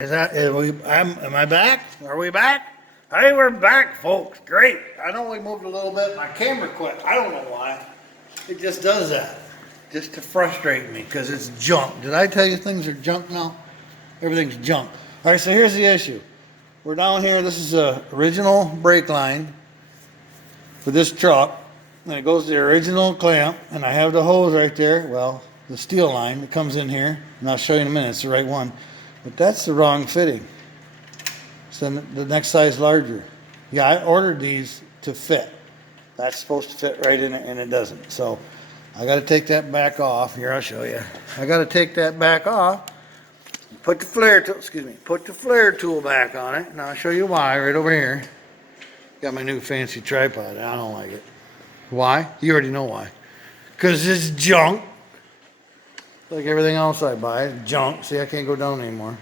Am I back? Are we back? Hey, we're back, folks. Great. I know we moved a little bit. My camera quit. I don't know why. It just does that. Just to frustrate me because it's junk. Did I tell you things are junk now? Everything's junk. All right, so here's the issue. We're down here. This is the original brake line for this truck. And it goes to the original clamp. And I have the hose right there. Well, the steel line that comes in here. And I'll show you in a minute. It's the right one. But that's the wrong fitting. So the next size larger. Yeah, I ordered these to fit. That's supposed to fit right in it, and it doesn't. So I got to take that back off. Here, I'll show you. I got to take that back off. Put the flare tool, put the flare tool back on it, and I'll show you why right over here. Got my new fancy tripod. I don't like it. Why? You already know why. Because it's junk. Like everything else I buy, it's junk. See, I can't go down anymore.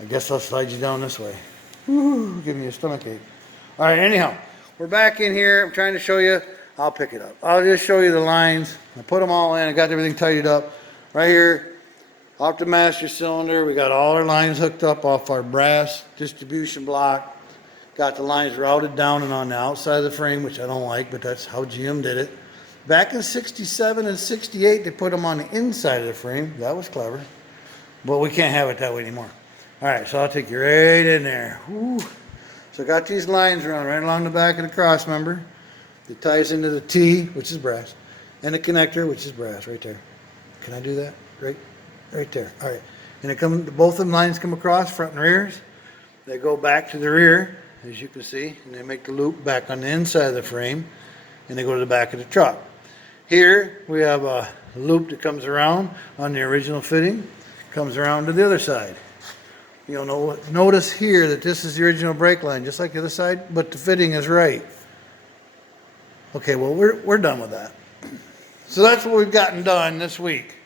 I guess I'll slide you down this way. Woo, give me a stomach ache. All right, anyhow, we're back in here. I'm trying to show you. I'll pick it up. I'll just show you the lines. I put them all in. I got everything tidied up. Right here, off the master cylinder, we got all our lines hooked up off our brass distribution block. Got the lines routed down and on the outside of the frame, which I don't like, but that's how GM did it. Back in 67 and 68, they put them on the inside of the frame. That was clever. But we can't have it that way anymore. All right, so I'll take you right in there. Woo. So I got these lines running right along the back of the cross member. It ties into the T, which is brass, and the connector, which is brass, right there. Can I do that? Right there. All right. And both of the lines come across, front and rears. They go back to the rear, as you can see, and they make the loop back on the inside of the frame, and they go to the back of the truck. Here we have a loop that comes around on the original fitting, comes around to the other side. You'll notice here that this is the original brake line, just like the other side, but the fitting is right. Okay, well, we're done with that. So that's what we've gotten done this week.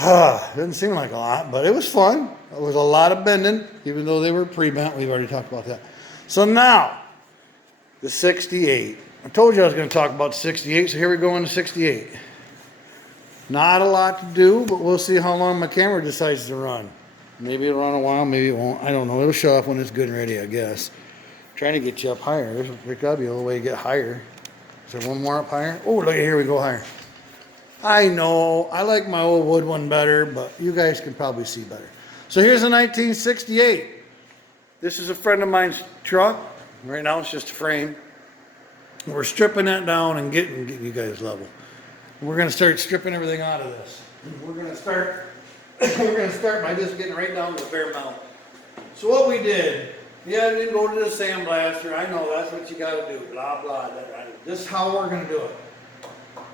Didn't seem like a lot, but it was fun. It was a lot of bending, even though they were pre-bent. We've already talked about that. So now, the 68. I told you I was going to talk about 68, so here we go into 68. Not a lot to do, but we'll see how long my camera decides to run. Maybe it'll run a while, maybe it won't. I don't know. It'll show up when it's good and ready, I guess. Trying to get you up higher. There's got to be a little way to get higher. Is there one more up higher? Oh, look at here, we go higher. I know. I like my old wood one better, but you guys can probably see better. So here's a 1968. This is a friend of mine's truck. Right now it's just a frame. We're stripping that down and getting you guys level. We're going to start stripping everything out of this. We're going to start by just getting right down to the bare metal. So what we did, yeah, didn't go to the sandblaster. I know that's what you got to do. Blah blah. This is how we're going to do it.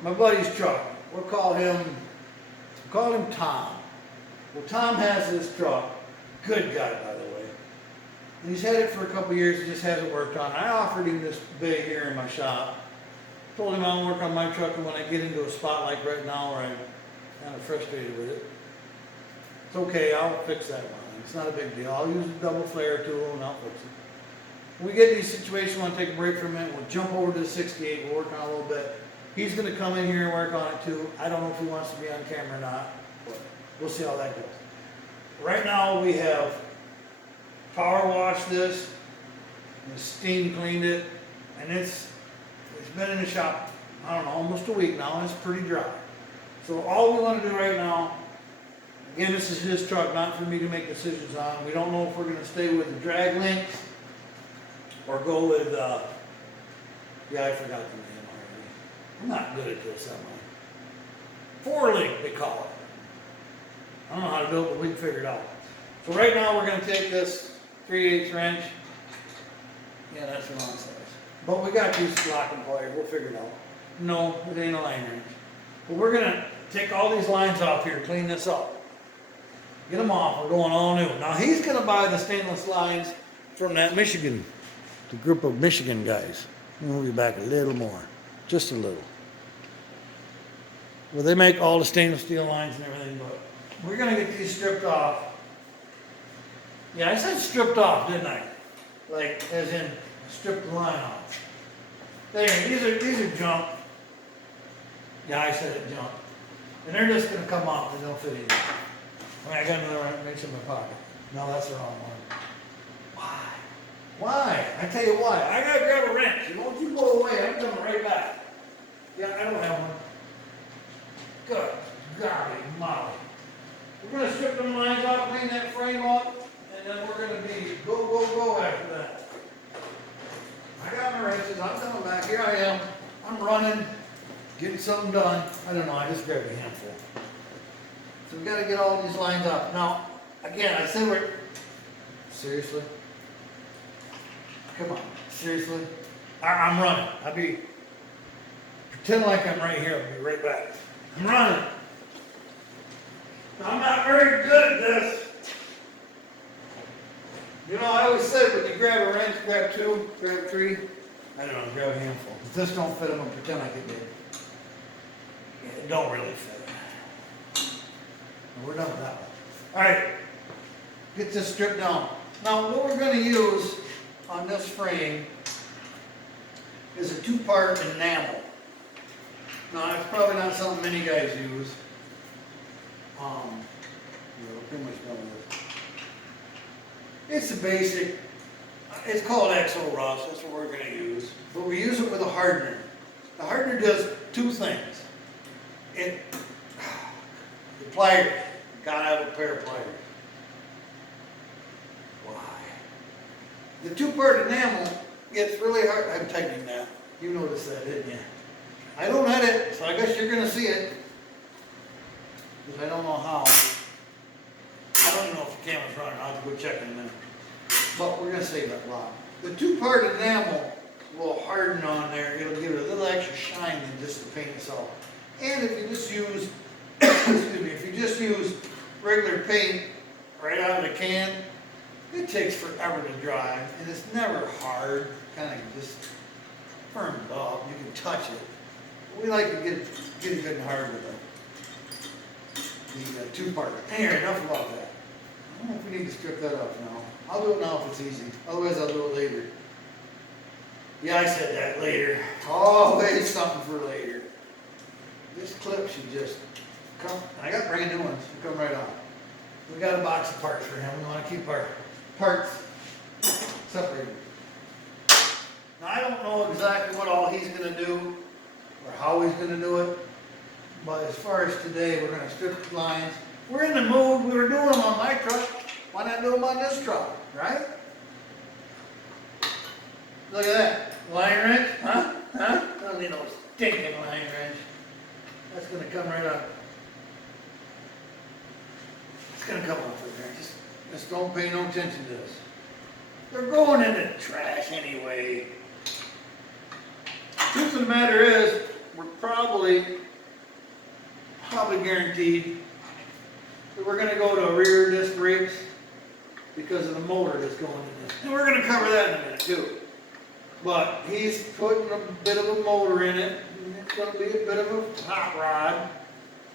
My buddy's truck. We'll call him Tom. Well, Tom has this truck. Good guy, by the way. And he's had it for a couple years, it just hasn't worked on. I offered him this bay here in my shop. Told him I'll work on my truck, and when I get into a spot like right now where I'm kind of frustrated with it, it's okay, I'll fix that one. It's not a big deal. I'll use a double flare tool and I'll fix it. When we get in these situations, we'll take a break for a minute, we'll jump over to the 68, we'll work on it a little bit. He's going to come in here and work on it too. I don't know if he wants to be on camera or not, but we'll see how that goes. Right now we have power washed this, and steam cleaned it, and it's been in the shop, I don't know, almost a week now, and it's pretty dry. So all we want to do right now, again, this is his truck, not for me to make decisions on. We don't know if we're going to stay with the drag links or go with, yeah, I forgot the name already. I'm not good at this, am I? 4-link, they call it. I don't know how to do it, but we can figure it out. So right now we're going to take this 3/8 wrench. Yeah, that's the wrong size. But we got these locking pliers, we'll figure it out. No, it ain't a line wrench. But we're going to take all these lines off here, clean this up. Get them off, we're going all new. Now he's going to buy the stainless lines from that Michigan, the group of Michigan guys. We'll move you back a little more, just a little. Well, they make all the stainless steel lines and everything, but we're going to get these stripped off. Yeah, I said stripped off, didn't I? Like, as in, strip the line off. There, these are junk. Yeah, I said it junk. And they're just going to come off and they'll fit in. I got another wrench in my pocket. No, that's the wrong one. Why? Why? I tell you why. I gotta grab a wrench. And don't you go away. I'm coming right back. Yeah, I don't have one. Good golly molly. We're gonna strip them lines off, clean that frame up, and then we're gonna be go, go, go after that. I got my wrenches. I'm coming back. Here I am. I'm running, getting something done. I don't know. I just grabbed a handful. So we got to get all these lines up. Now, again, I said we're, seriously? Come on, seriously? I'm running. Pretend like I'm right here. I'll be right back. I'm running. I'm not very good at this. You know, I always said when you grab a wrench, grab two, grab three. I don't know, grab a handful. If this don't fit, I'm going to pretend like it did. Yeah, it don't really fit. We're done with that one. All right, get this stripped down. Now, what we're going to use on this frame is a two-part enamel. Now, it's probably not something many guys use. We're pretty much done with this. It's a basic, it's called Exo Rust, that's what we're going to use. But we use it with a hardener. The hardener does two things. The pliers, you gotta have a pair of pliers. Why? The two-part enamel gets really hard. I'm tightening that. You noticed that, didn't you? I don't edit, so I guess you're going to see it. Because I don't know how. I don't even know if the camera's running. I'll have to go check in a minute. But we're going to save that lot. The two-part enamel will harden on there. It'll give it a little extra shine than just the paint itself. And if you just use, excuse me, if you just use regular paint right out of the can, it takes forever to dry. And it's never hard. Kind of just firm it up. You can touch it. We like to get it good and hard with the two-part. Anyway, enough about that. I don't know if we need to strip that off now. I'll do it now if it's easy. Otherwise, I'll do it later. Yeah, I said that later. Always something for later. This clip should just come. I got brand new ones. Come right on. We got a box of parts for him. We want to keep our parts separated. Now, I don't know exactly what all he's going to do or how he's going to do it. But as far as today, we're going to strip the lines. We're in the mood. We were doing them on my truck. Why not do them on this truck, right? Look at that. Line wrench, huh? Huh? Don't need no stinking line wrench. That's going to come right up. It's going to come off of there. Just don't pay no attention to this. They're going in the trash anyway. Truth of the matter is, we're probably guaranteed that we're going to go to rear disc brakes because of the motor that's going in this. And we're going to cover that in a minute too. But he's putting a bit of a motor in it, and it's going to be a bit of a hot rod.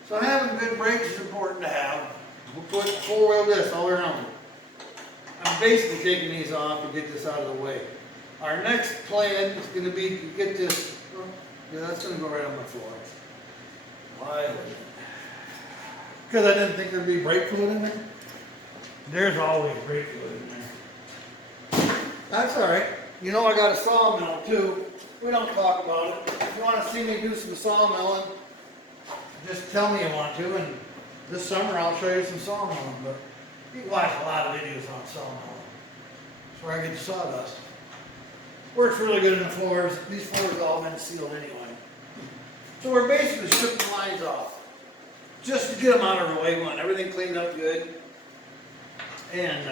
So having good brakes is important to have. We'll put four-wheel discs all around it. I'm basically taking these off to get this out of the way. Our next plan is going to be to get this, yeah, that's going to go right on my floor. Why? Because I didn't think there'd be brake fluid in there. There's always brake fluid in there. That's all right. You know I got a sawmill too. We don't talk about it. If you want to see me do some sawmilling, just tell me you want to, and this summer I'll show you some sawmilling. But you can watch a lot of videos on sawmilling. That's where I get the sawdust. Works really good in the floors. These floors have all been sealed anyway. So we're basically stripping the lines off, just to get them out of the way. We want everything cleaned up good. And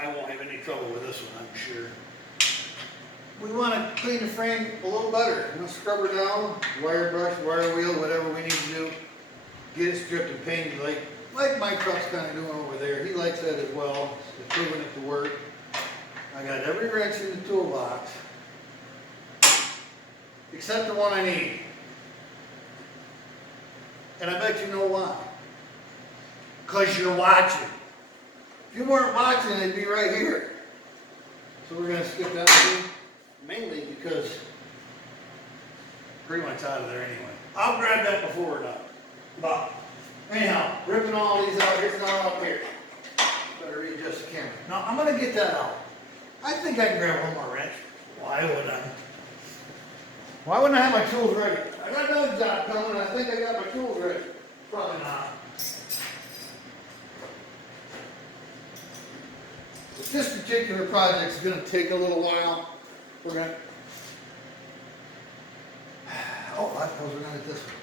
I won't have any trouble with this one, I'm sure. We want to clean the frame a little better. I'm going to scrub her down, wire brush, wire wheel, whatever we need to do. Get it stripped and painted like my truck's kind of doing over there. He likes that as well. It's proving it to work. I got every wrench in the toolbox, except the one I need. And I bet you know why. Because you're watching. If you weren't watching, it'd be right here. So we're going to skip that too, mainly because pretty much out of there anyway. I'll grab that before we're done. But Anyhow, ripping all these out, here's another up here. Better readjust the camera. Now, I'm gonna get that out. I think I can grab one more wrench. Why wouldn't I? Why wouldn't I have my tools ready? I got another job coming, and I think I got my tools ready. Probably not. But this particular project is gonna take a little while. We're gonna, oh, I suppose we're gonna get this one.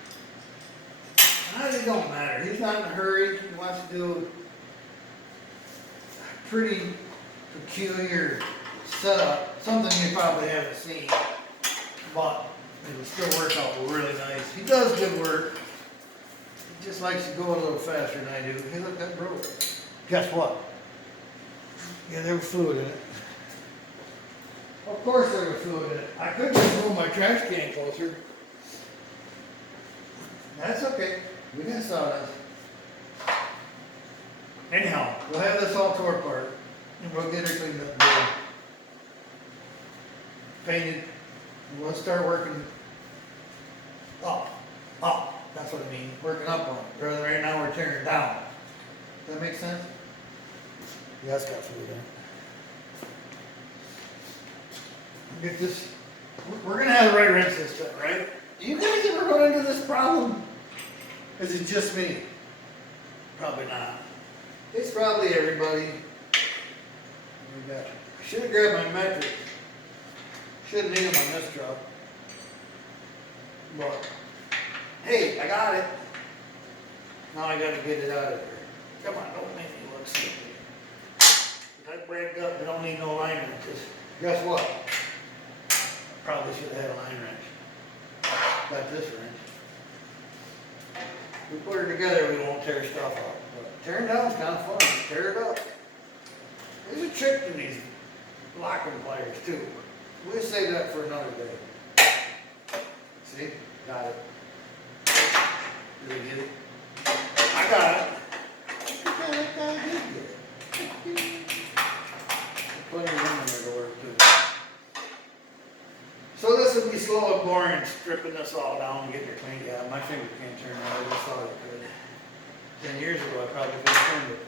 It don't matter. He's not in a hurry. He wants to do a pretty peculiar setup. Something you probably haven't seen. But it'll still work out really nice. He does good work. He just likes to go a little faster than I do. Hey, look, that broke. Guess what? Yeah, there was fluid in it. Of course there was fluid in it. I could just move my trash can closer. That's okay. We got sawdust. Anyhow, we'll have this all tore apart, and we'll get her cleaned up good. Painted, and we'll start working up. That's what I mean, working up on it. Rather right now we're tearing it down. Does that make sense? Yeah, that's got fluid in it. Get this. We're gonna have the right wrench this time, right? Do you guys ever run into this problem? Is it just me? Probably not. It's probably everybody. I should have grabbed my metric. Should have needed my mist truck. But, hey, I got it. Now I gotta get it out of here. Come on, don't make me look stupid. If I bragged up, I don't need no line wrenches. Guess what? I probably should have had a line wrench. Got this wrench. We put her together, we won't tear stuff up. But tearing down is kind of fun. Tear it up. There's a trick to these locking pliers too. We'll save that for another day. See? Got it. Did I get it? I got it. I did get it. Plenty of room in there to work too. So this would be slow and boring, stripping this all down and getting it cleaned. Yeah, my finger can't turn it. I just thought it could. 10 years ago, I probably could have turned it.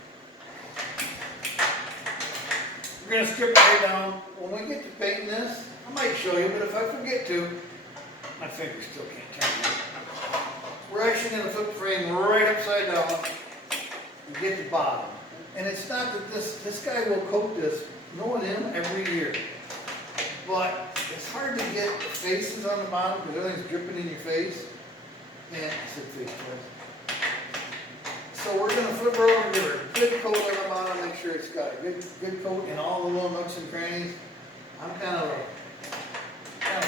We're going to strip it right down. When we get to painting this, I might show you, but if I forget to, my finger still can't turn it. We're actually going to flip the frame right upside down and get the bottom. And it's not that this guy will coat this, knowing him, every year. But it's hard to get the faces on the bottom because everything's dripping in your face. And I said face twice. So we're going to flip her over and give her a good coat on the bottom, make sure it's got a good coat in all the little nooks and crannies. I'm kind of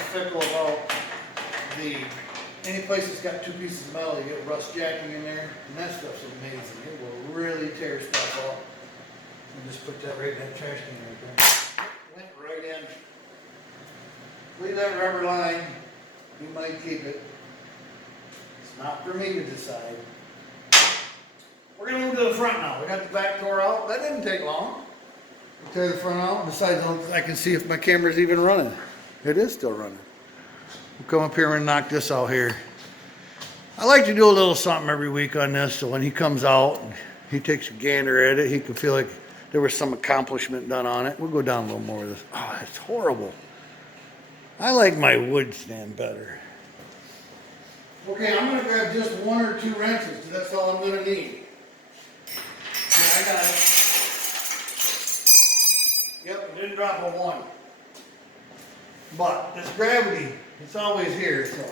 fickle about any place that's got 2 pieces of metal, you get rust jacking in there, and that stuff's amazing. It will really tear stuff off. And just put that right in that trash can right there. Went right in. Leave that rubber line. You might keep it. It's not for me to decide. We're going to move to the front now. We got the back door out. That didn't take long. We'll tear the front out. Besides, I can see if my camera's even running. It is still running. We'll come up here and knock this out here. I like to do a little something every week on this, so when he comes out and he takes a gander at it, he can feel like there was some accomplishment done on it. We'll go down a little more of this. Oh, it's horrible. I like my wood stand better. Okay, I'm going to grab just 1 or 2 wrenches. That's all I'm going to need. Yeah, I got it. Yep, I didn't drop a 1. But this gravity, it's always here, so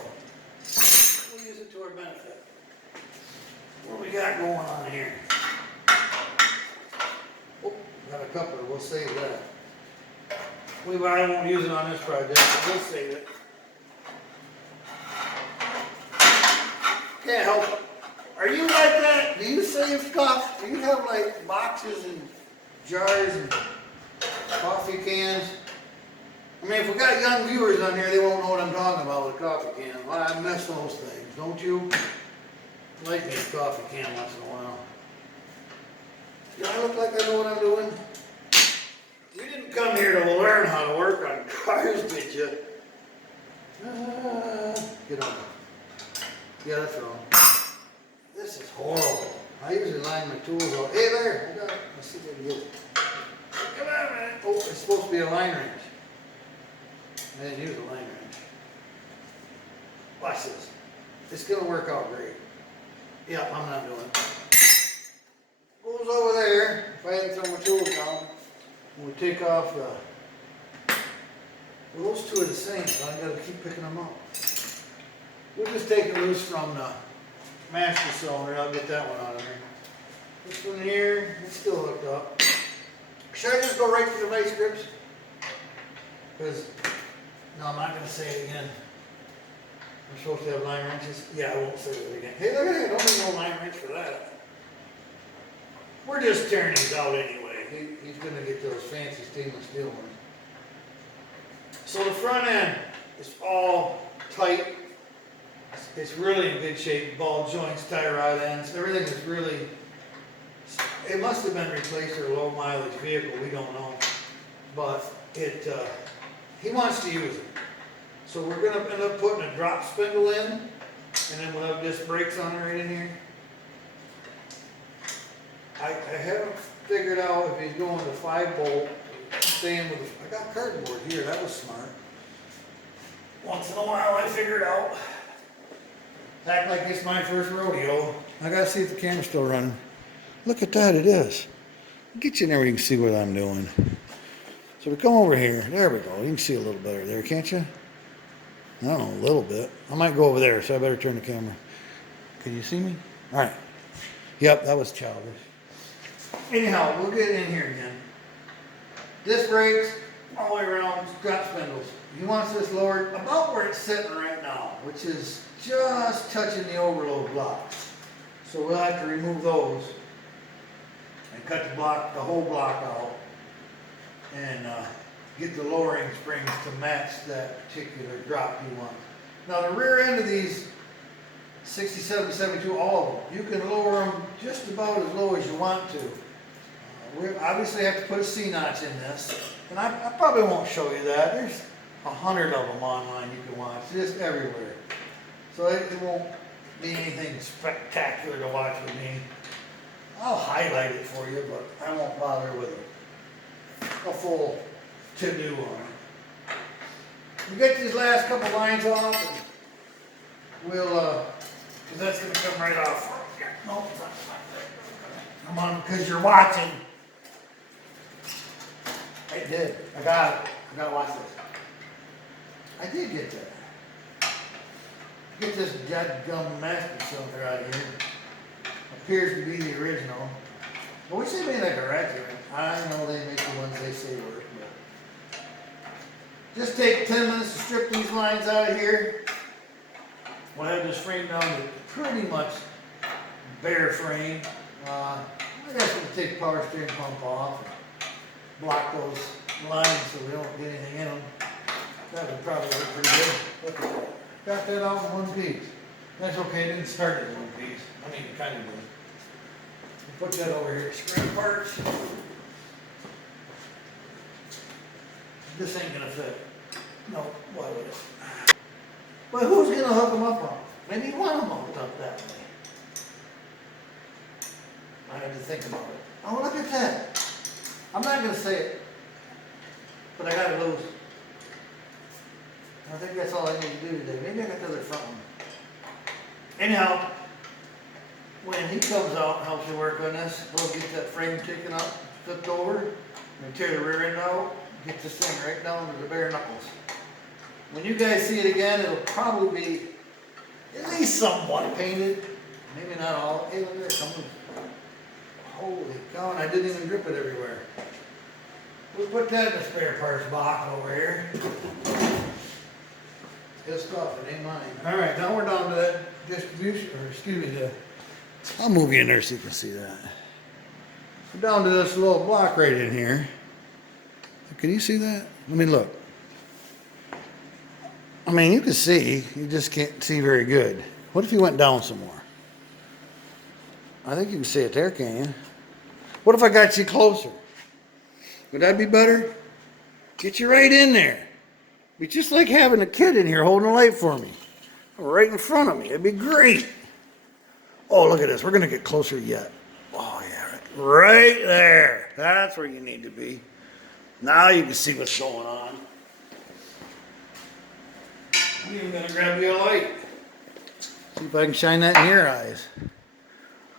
we'll use it to our benefit. What we got going on here? Oh, got a coupler. We'll save that. I won't use it on this project, but we'll save it. Can't help it. Are you like that? Do you save stuff? Do you have like boxes and jars and coffee cans? I mean, if we got young viewers on here, they won't know what I'm talking about with a coffee can. Well, I miss those things, don't you? I like me a coffee can once in a while. Do I look like I know what I'm doing? You didn't come here to learn how to work on cars, did you? Get on. Yeah, that's wrong. This is horrible. I usually line my tools up. Hey there, I got it. Let's see if I can get it. Come on, man. Oh, it's supposed to be a line wrench. I didn't use a line wrench. Watch this. It's gonna work out great. Yeah, I'm not doing it. Goes over there. If I hadn't thrown my tools down, we take off the. Well, those two are the same, so I gotta keep picking them up. We'll just take it loose from the master cylinder. I'll get that one out of there. This one here, it's still hooked up. Should I just go right to the vice grips? Because, no, I'm not going to say it again. I'm supposed to have line wrenches. Yeah, I won't say it again. Hey, look at that. Don't need no line wrench for that. We're just tearing these out anyway. He's going to get those fancy stainless steel ones. So the front end is all tight. It's really in good shape. Ball joints, tie rod ends, everything is really. It must have been replaced or a low mileage vehicle. We don't know, but it. He wants to use it, so we're going to end up putting a drop spindle in, and then we'll have disc brakes on it right in here. I haven't figured out if he's going to 5-bolt. Staying with. I got cardboard here. That was smart. Once in a while, I figure it out. Act like it's my first rodeo. I gotta see if the camera's still running. Look at that, it is. Get you in there where you can see what I'm doing. So we come over here. There we go. You can see a little better there, can't you? I don't know, a little bit. I might go over there, so I better turn the camera. Can you see me? All right. Yep, that was childish. Anyhow, we'll get in here again. Disc brakes all the way around, drop spindles. He wants this lowered about where it's sitting right now, which is just touching the overload blocks. So we'll have to remove those and cut the whole block out, and get the lowering springs to match that particular drop you want. Now the rear end of these 67, 72, all of them, you can lower them just about as low as you want to. We obviously have to put a C-notch in this, and I probably won't show you that. There's 100 of them online you can watch, just everywhere. So it won't be anything spectacular to watch with me. I'll highlight it for you, but I won't bother with a full to-do on it. We get these last couple lines off, and we'll, because that's going to come right off. Nope. Come on, because you're watching. I did. I got it. I got to watch this. I did get that. Get this dadgum master cylinder out of here. Appears to be the original. I wish they made like a ratchet. I know they make the ones they say work, but just take 10 minutes to strip these lines out of here. We'll have this frame down to pretty much bare frame. I guess we'll take the power steering pump off and block those lines so we don't get anything in them. That would probably look pretty good. Look at that. Got that out in one piece. That's okay, it didn't start it in one piece. I mean, it kind of did. Put that over here, screw parts. This ain't gonna fit. No, why would it? But who's gonna hook them up on? Maybe one of them hooked up that way. I had to think about it. Oh, look at that. I'm not gonna say it, but I got it loose. I think that's all I need to do today. Maybe I got the other front one. Anyhow, when he comes out and helps you work on this, we'll get that frame taken up, flipped over, and tear the rear end out, get this thing right down to the bare knuckles. When you guys see it again, it'll probably be at least somewhat painted. Maybe not all. Hey, look at that. Holy cow, and I didn't even grip it everywhere. We'll put that in the spare parts box over here. Good stuff, it ain't mine. All right, now we're down to that distribution, or excuse me, I'll move you in there so you can see that. We're down to this little block right in here. Can you see that? Let me look. I mean, you can see, you just can't see very good. What if you went down some more? I think you can see it there, can you? What if I got you closer? Would that be better? Get you right in there. Be just like having a kid in here holding a light for me. Right in front of me. It'd be great. Oh, look at this. We're going to get closer yet. Oh yeah, right there. That's where you need to be. Now you can see what's going on. I'm even gonna grab you a light. See if I can shine that in your eyes.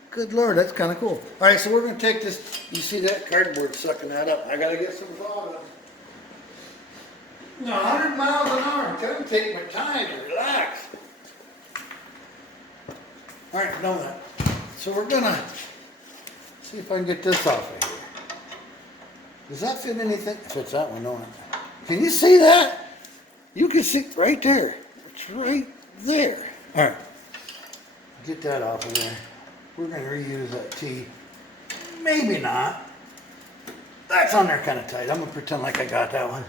Good Lord, that's kind of cool. All right, so we're gonna take this. You see that cardboard sucking that up? I gotta get some fog on. No, 100 miles an hour. I'm trying to take my time and relax. All right, done that. So we're gonna see if I can get this off of here. Does that fit anything? It fits that one, don't it? Can you see that? You can see right there. It's right there. All right, get that off of there. We're gonna reuse that T. Maybe not. That's on there kind of tight. I'm gonna pretend like I got that one.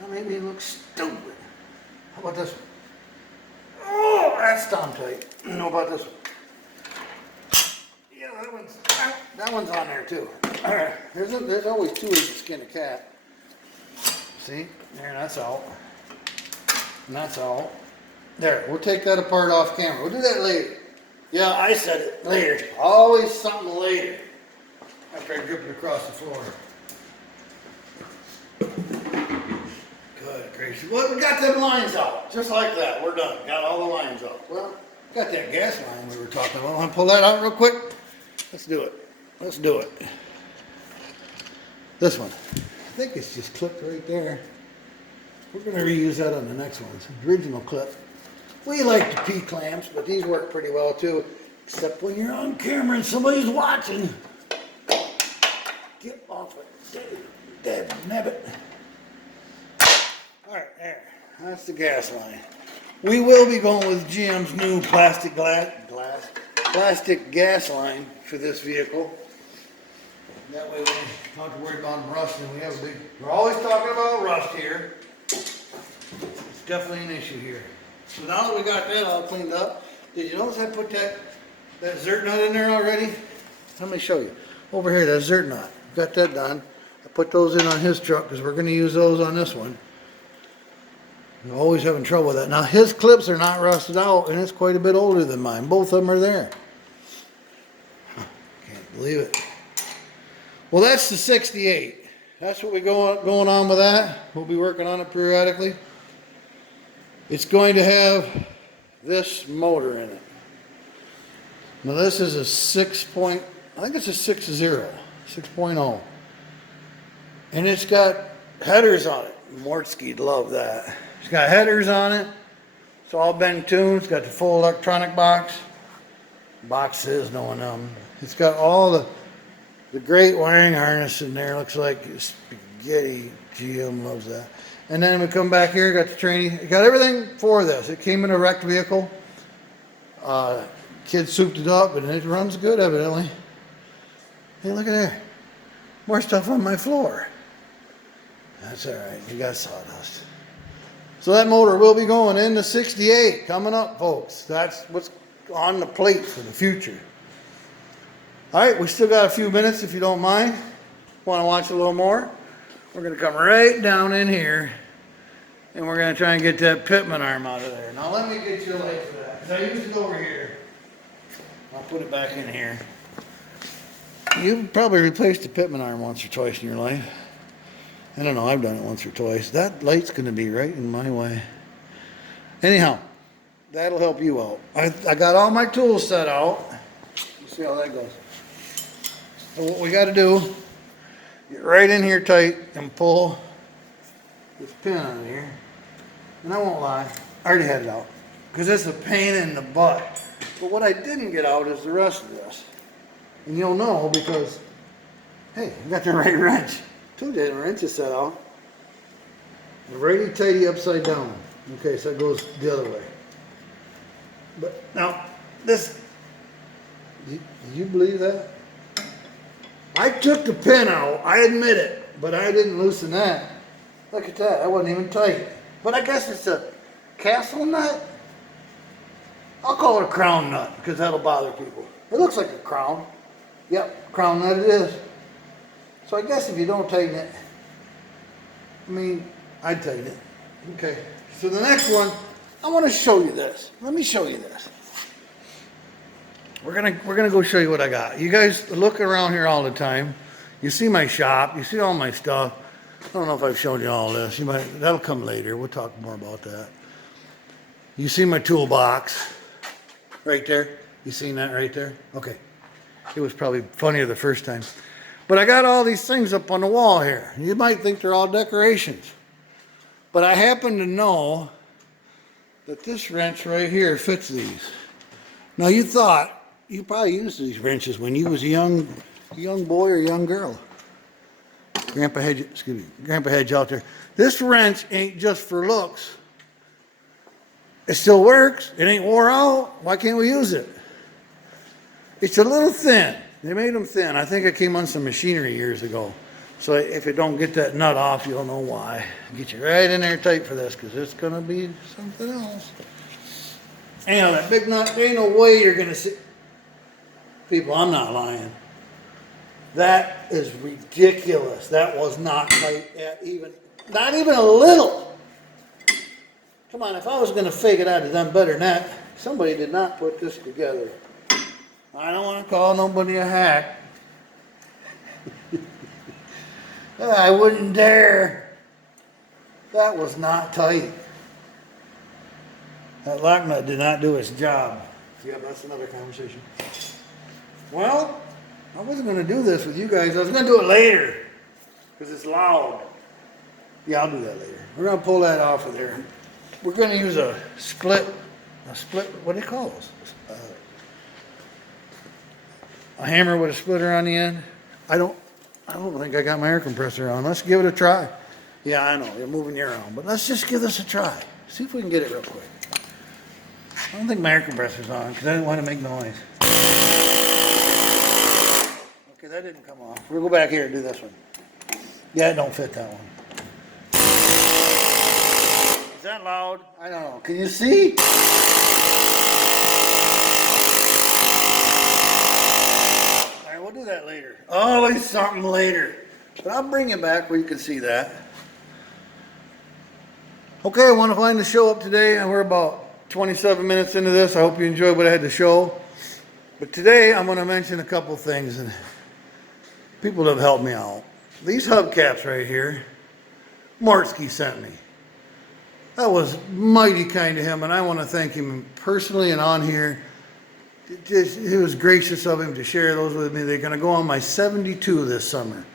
Well, maybe it looks stupid. How about this one? Oh, that's down tight. How about this one? Yeah, that one's on there too. All right, there's always two ways to skin a cat. See, there, that's out. And that's out. There, we'll take that apart off camera. We'll do that later. Yeah, I said it, later. Always something later. After I grip it across the floor. Good gracious. Well, we got them lines out. Just like that. We're done. Got all the lines out. Well, got that gas line we were talking about. Want to pull that out real quick? Let's do it. Let's do it. This one. I think it's just clipped right there. We're going to reuse that on the next one. It's an original clip. We like the P-clamps, but these work pretty well too. Except when you're on camera and somebody's watching. Get off it. Dead nabbit. Alright, there. That's the gas line. We will be going with GM's new plastic gas line for this vehicle. That way we don't have to worry about them rusting. We're always talking about rust here. It's definitely an issue here. So now that we got that all cleaned up, did you notice I put that Zert nut in there already? Let me show you. Over here, that Zert nut. Got that done. I put those in on his truck because we're going to use those on this one. I'm always having trouble with that. Now his clips are not rusted out and it's quite a bit older than mine. Both of them are there. Can't believe it. Well, that's the 68. That's what we're going on with that. We'll be working on it periodically. It's going to have this motor in it. Now this is a 6.0. I think it's a 6.0. And it's got headers on it. Mortski'd love that. It's got headers on it. It's all been tuned. It's got the full electronic box. Boxes, knowing them. It's got all the great wiring harness in there. Looks like spaghetti. GM loves that. And then we come back here, got the training. It got everything for this. It came in a wrecked vehicle. Kids souped it up and it runs good evidently. Hey, look at there. More stuff on my floor. That's all right. You got sawdust. So that motor will be going in the 68 coming up, folks. That's what's on the plate for the future. All right, we still got a few minutes if you don't mind. Want to watch a little more? We're going to come right down in here and we're going to try and get that Pitman arm out of there. Now let me get you a light for that because I used it over here. I'll put it back in here. You've probably replaced the Pitman arm once or twice in your life. I don't know, I've done it once or twice. That light's going to be right in my way. Anyhow, that'll help you out. I got all my tools set out. Let's see how that goes. So what we got to do, get right in here tight and pull this pin out of here. And I won't lie, I already had it out. Because it's a pain in the butt. But what I didn't get out is the rest of this. And you'll know because, hey, I got the right wrench. Told you the wrench is set out. Righty tighty upside down. Okay, so it goes the other way. But now, this, do you believe that? I took the pin out, I admit it, but I didn't loosen that. Look at that, that wasn't even tight. But I guess it's a castle nut? I'll call it a crown nut because that'll bother people. It looks like a crown. Yep, crown nut it is. So I guess if you don't tighten it, I mean, I'd tighten it. Okay, so the next one, I want to show you this. Let me show you this. we're gonna go show you what I got. You guys look around here all the time. You see my shop. You see all my stuff. I don't know if I've shown you all this. That'll come later. We'll talk more about that. You see my toolbox right there. You seen that right there? Okay. It was probably funnier the first time. But I got all these things up on the wall here. You might think they're all decorations. But I happen to know that this wrench right here fits these. Now you thought you probably used these wrenches when you was a young boy or young girl. Grandpa Hedge out there. This wrench ain't just for looks. It still works. It ain't wore out. Why can't we use it? It's a little thin. They made them thin. I think it came on some machinery years ago. So if it don't get that nut off, you'll know why. Get you right in there tight for this, because it's going to be something else. Anyhow, that big nut, there ain't no way you're going to see. People, I'm not lying. That is ridiculous. That was not tight not even a little. Come on, if I was going to fake it, I'd have done better than that. Somebody did not put this together. I don't want to call nobody a hack. I wouldn't dare. That was not tight. That lock nut did not do its job. Yeah, that's another conversation. Well, I wasn't going to do this with you guys. I was going to do it later because it's loud. Yeah, I'll do that later. We're going to pull that off of there. We're going to use a split, what do you call those? A hammer with a splitter on the end. I don't think I got my air compressor on. Let's give it a try. Yeah, I know, you're moving you around, but let's just give this a try. See if we can get it real quick. I don't think my air compressor's on because I didn't want to make noise. Okay, that didn't come off. We'll go back here and do this one. Yeah, it don't fit that one. Is that loud? I don't know. Can you see? We'll do that later. Always something later. But I'll bring you back where you can see that. Okay, I want to wind the show up today, and we're about 27 minutes into this. I hope you enjoyed what I had to show. But today I'm going to mention a couple things, and people have helped me out. These hubcaps right here, Mortsky sent me. That was mighty kind of him, and I want to thank him personally and on here. It was gracious of him to share those with me. They're going to go on my 72 this summer.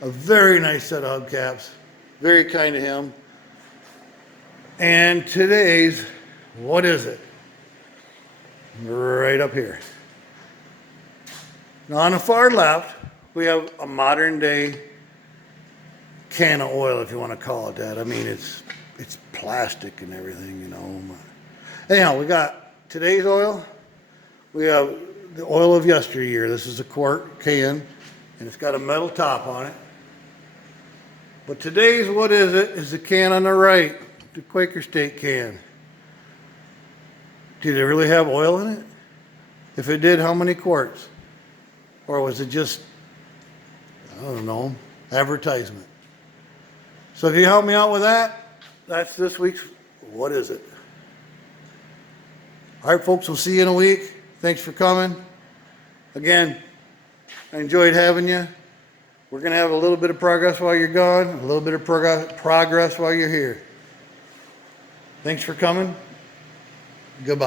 A very nice set of hubcaps. Very kind of him. And today's, what is it? Right up here. Now on the far left, we have a modern day can of oil, if you want to call it that. I mean, it's plastic and everything, you know. Anyhow, we got today's oil. We have the oil of yesteryear. This is a quart can, and it's got a metal top on it. But today's, what is it, is the can on the right, the Quaker State can. Did it really have oil in it? If it did, how many quarts? Or was it just, I don't know, advertisement? So if you help me out with that, that's this week's What Is It? All right, folks, we'll see you in a week. Thanks for coming. Again, I enjoyed having you. We're going to have a little bit of progress while you're gone, a little bit of progress while you're here. Thanks for coming. Goodbye.